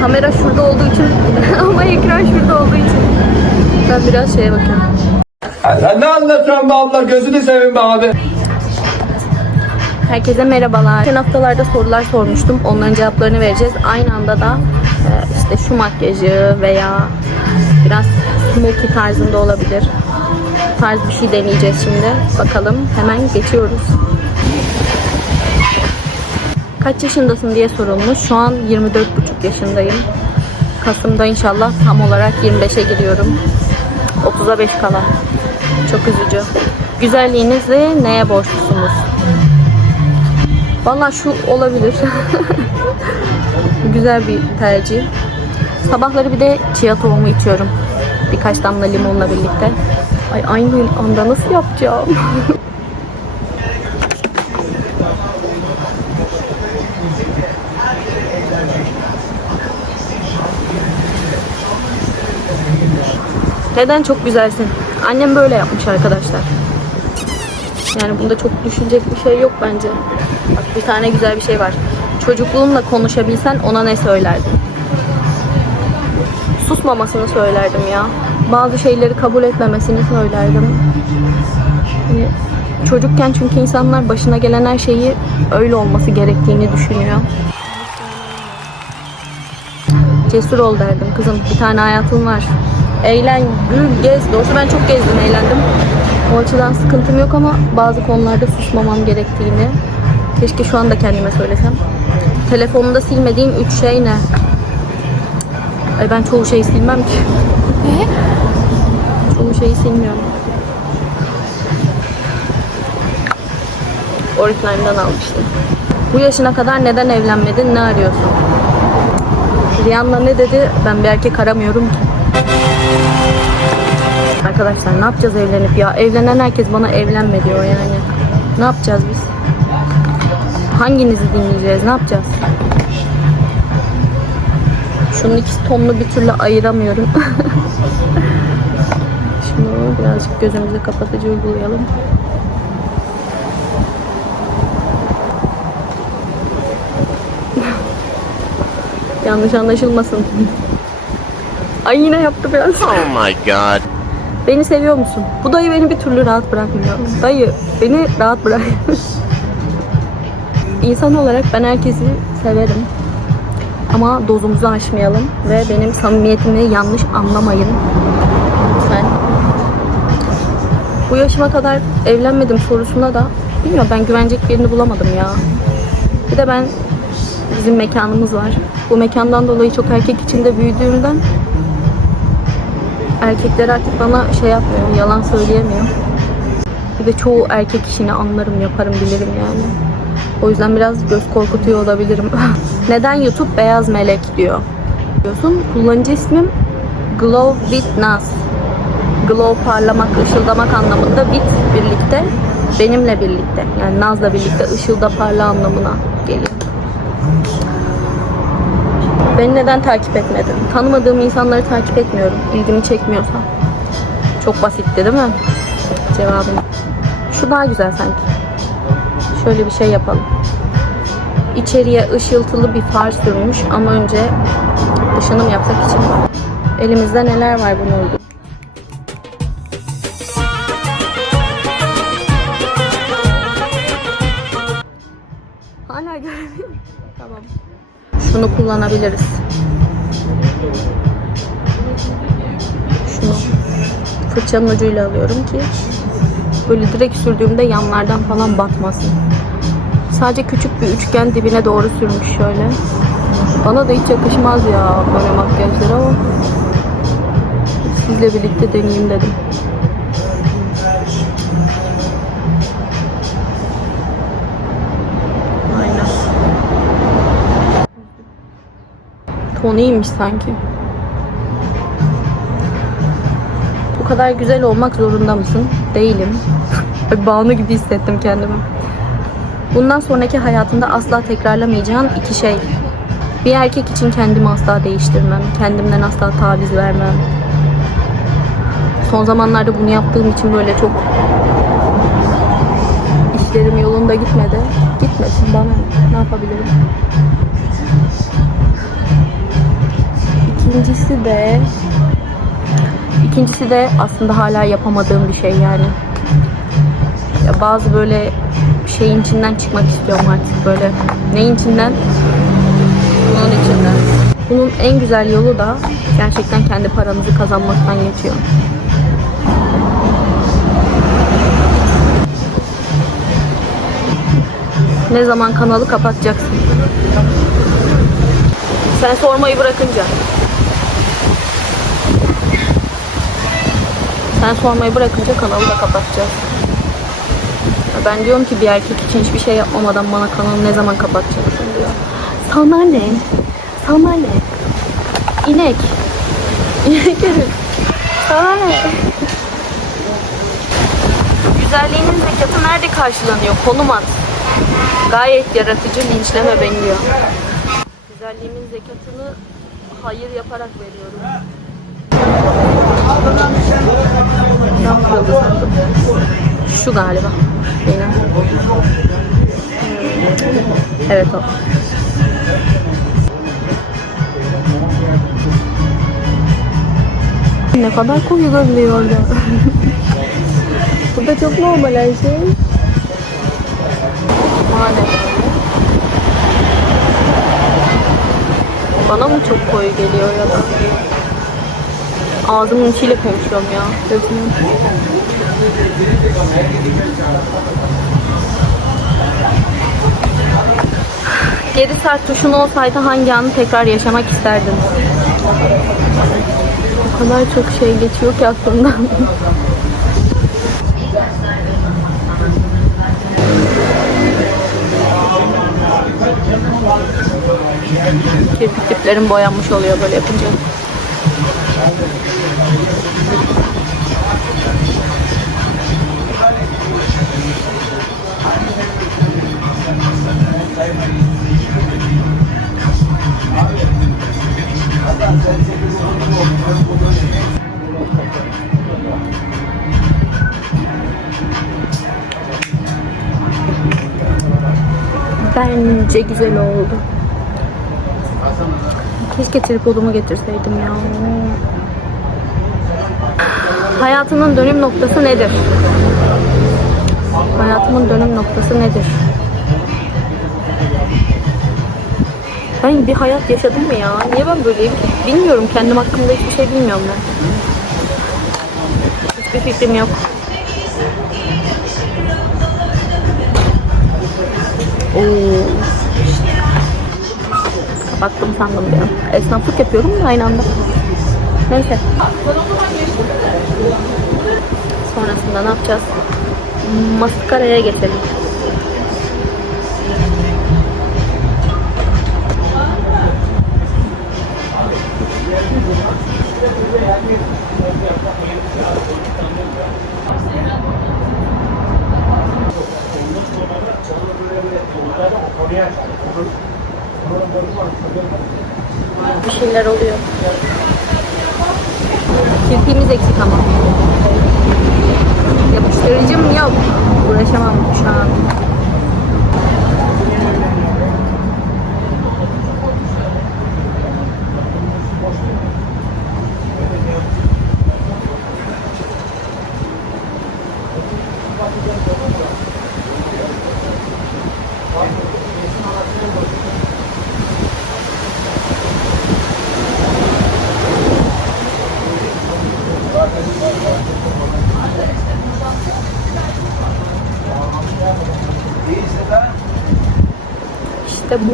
Kamera şurada olduğu için ama ekran şurada olduğu için ben biraz şeye bakıyorum. Sen ne anlatıyorsun be abla gözünü seveyim be abi. Herkese merhabalar. Geçen haftalarda sorular sormuştum. Onların cevaplarını vereceğiz. Aynı anda da e, işte şu makyajı veya biraz smoky tarzında olabilir. Tarz bir şey deneyeceğiz şimdi. Bakalım. Hemen geçiyoruz. Kaç yaşındasın diye sorulmuş. Şu an 24,5 yaşındayım. Kasım'da inşallah tam olarak 25'e giriyorum. 30'a 5 kala. Çok üzücü. Güzelliğinizi neye borçlusunuz? Valla şu olabilir. Güzel bir tercih. Sabahları bir de chia tohumu içiyorum. Birkaç damla limonla birlikte. Ay aynı anda nasıl yapacağım? Neden çok güzelsin? Annem böyle yapmış arkadaşlar. Yani bunda çok düşünecek bir şey yok bence. Bak bir tane güzel bir şey var. Çocukluğunla konuşabilsen ona ne söylerdin? Susmamasını söylerdim ya. Bazı şeyleri kabul etmemesini söylerdim. Hani çocukken çünkü insanlar başına gelen her şeyi öyle olması gerektiğini düşünüyor. Cesur ol derdim kızım. Bir tane hayatın var. Eğlen, gül, gez. Doğrusu ben çok gezdim, eğlendim. O açıdan sıkıntım yok ama bazı konularda susmamam gerektiğini keşke şu anda kendime söylesem. Telefonumda silmediğim üç şey ne? Ay ben çoğu şeyi silmem ki. çoğu şeyi silmiyorum. Oriflame'dan almıştım. Bu yaşına kadar neden evlenmedin? Ne arıyorsun? Rihanna ne dedi? Ben bir erkek aramıyorum ki. Arkadaşlar ne yapacağız evlenip ya? Evlenen herkes bana evlenme diyor yani. Ne yapacağız biz? Hanginizi dinleyeceğiz? Ne yapacağız? Şunun ikisi tonunu bir türlü ayıramıyorum. Şunu birazcık gözümüzü kapatıcı uygulayalım. Yanlış anlaşılmasın. Ay yine yaptı biraz. Oh my god. Beni seviyor musun? Bu dayı beni bir türlü rahat bırakmıyor. Dayı beni rahat bırak. İnsan olarak ben herkesi severim. Ama dozumuzu aşmayalım ve benim samimiyetimi yanlış anlamayın. Lütfen. Bu yaşıma kadar evlenmedim sorusuna da bilmiyorum ben güvenecek birini bulamadım ya. Bir de ben bizim mekanımız var. Bu mekandan dolayı çok erkek içinde büyüdüğümden erkekler artık bana şey yapmıyor, yalan söyleyemiyor. Bir de çoğu erkek işini anlarım, yaparım, bilirim yani. O yüzden biraz göz korkutuyor olabilirim. Neden YouTube beyaz melek diyor? Diyorsun. Kullanıcı ismim Glow with Naz. Glow parlamak, ışıldamak anlamında with birlikte, benimle birlikte. Yani Naz'la birlikte ışılda parla anlamına geliyor. Beni neden takip etmedin? Tanımadığım insanları takip etmiyorum. İlgimi çekmiyorsa. Çok basitti değil mi? Cevabım. Şu daha güzel sanki. Şöyle bir şey yapalım. İçeriye ışıltılı bir far sürmüş ama önce dışını mı yapsak için? Elimizde neler var bunu uygun? Hala göremiyorum. Tamam. Şunu kullanabiliriz. Şunu fırçanın ucuyla alıyorum ki böyle direkt sürdüğümde yanlardan falan batmasın. Sadece küçük bir üçgen dibine doğru sürmüş şöyle. Bana da hiç yakışmaz ya böyle makyajlar ama sizle birlikte deneyeyim dedim. Aynen. Tonu iyiymiş sanki. Bu kadar güzel olmak zorunda mısın? Değilim. Ay, Bağını gibi hissettim kendimi. Bundan sonraki hayatında asla tekrarlamayacağın iki şey. Bir erkek için kendimi asla değiştirmem. Kendimden asla taviz vermem. Son zamanlarda bunu yaptığım için böyle çok işlerim yolunda gitmedi. Gitmesin bana. Ne yapabilirim? İkincisi de ikincisi de aslında hala yapamadığım bir şey yani. Ya bazı böyle şeyin içinden çıkmak istiyorum artık böyle. Neyin içinden? Bunun içinden. Bunun en güzel yolu da gerçekten kendi paranızı kazanmaktan geçiyor. Ne zaman kanalı kapatacaksın? Sen sormayı bırakınca. Sen sormayı bırakınca kanalı da kapatacağız. Ben diyorum ki bir erkek için hiçbir şey yapmamadan bana kanalı ne zaman kapatacaksın diyor. Sana ne? Sana ne? İnek. İnek herif. Sana? Güzelliğinin zekatı nerede karşılanıyor? Konum at. Gayet yaratıcı linçleme beni diyor. Güzelliğimin zekatını hayır yaparak veriyorum. Şu galiba. Benim. Evet o. Ne kadar koyu görünüyor orada. Bu da çok normal her şey. Madem. Bana mı çok koyu geliyor ya da? Ağzımın içiyle konuşuyorum ya. Gözümün. Geri sar tuşun olsaydı hangi anı tekrar yaşamak isterdin? O kadar çok şey geçiyor ki aklımdan. Kirpik diplerim boyanmış oluyor böyle yapınca. Bence güzel oldu. Keşke tripodumu getirseydim ya. Hayatının dönüm noktası nedir? Hayatımın dönüm noktası nedir? Ben bir hayat yaşadım mı ya? Niye ben böyleyim? Bilmiyorum. Kendim hakkında hiçbir şey bilmiyorum ben. Hiçbir fikrim yok. Oo. Kapattım sandım an. Esnaflık yapıyorum da aynı anda. Neyse. Sonrasında ne yapacağız? Maskaraya geçelim. Uğraşamam şu an. İşte bu.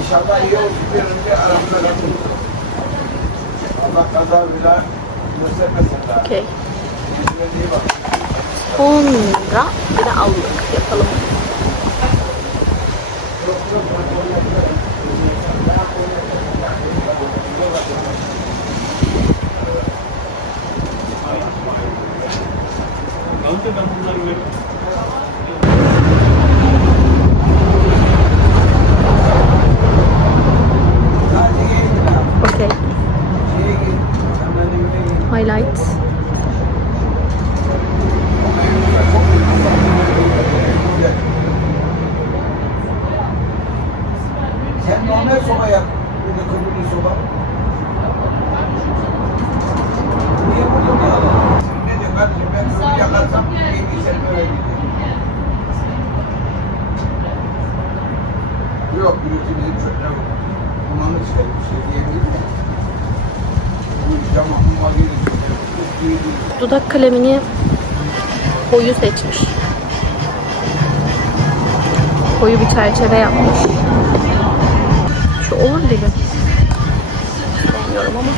İnşallah iyi olsun bir önce aramızda kalın. Allah kaza bile göstermesin daha. Okey. Kendine iyi bak. Sonra bir de allık yapalım. light. Normal soba. Burada kömürlü soba. Niye bir adam? Ne diyor kardeşim ben kömür yakarsam yedi sen böyle gidiyor. Yok gürültü bizim çocuklar yok. Aman işte bir şey iyi değil. Dudak kalemini koyu seçmiş. Koyu bir çerçeve yapmış. Şu olur gibi. Bilmiyorum ama.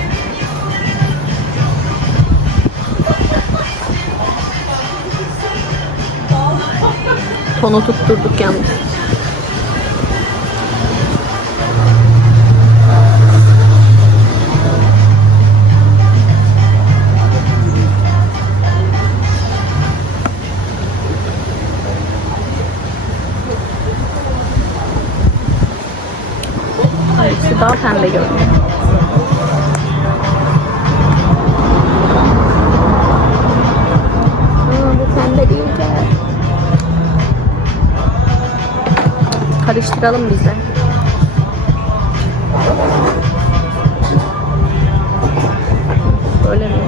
Tonu tutturduk yalnız. Karıştıralım bize. Böyle mi?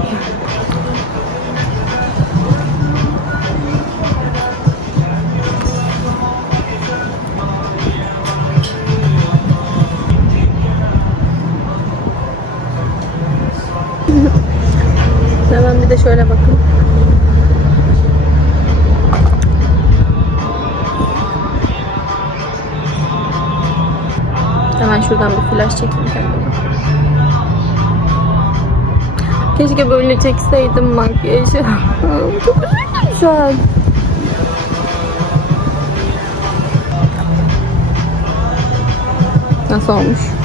Hemen bir de şöyle bakın. Şuradan bir flash çekeyim kendime. Keşke böyle çekseydim makyajı. Çok üzüldüm şu an. Nasıl olmuş?